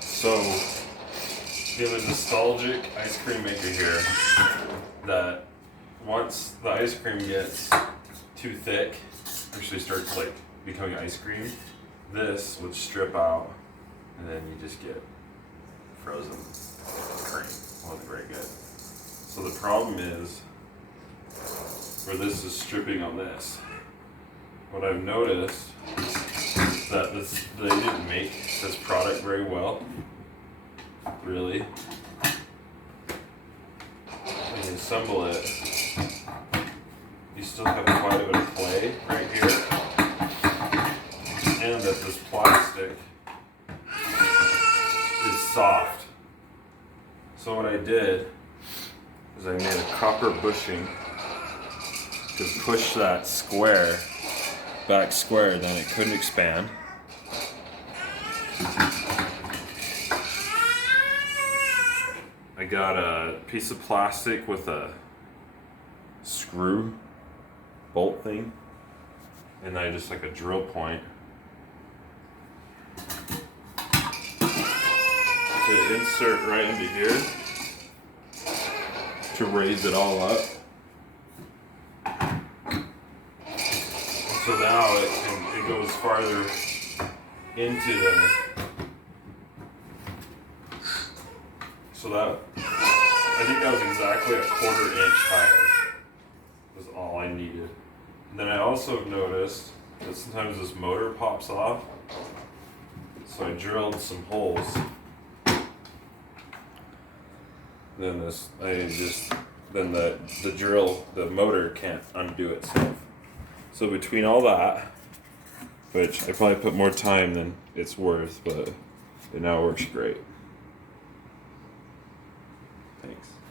So, we have a nostalgic ice cream maker here that once the ice cream gets too thick, actually starts like becoming ice cream, this would strip out and then you just get frozen cream. Wasn't very good. So the problem is where this is stripping on this. What I've noticed is that they didn't make this product very well. Really. When you assemble it, you still have quite a bit of play right here. And that this plastic is soft. So what I did is I made a copper bushing to push that back square, then it couldn't expand. I got a piece of plastic with a screw bolt thing, and I just like a drill point to insert right into here to raise it all up. So now it goes farther into the. So that, I think that was exactly a 1/4 inch higher, was all I needed. And then I also noticed that sometimes this motor pops off, so I drilled some holes. Then the motor can't undo itself. So between all that, which I probably put more time than it's worth, but it now works great. Thanks.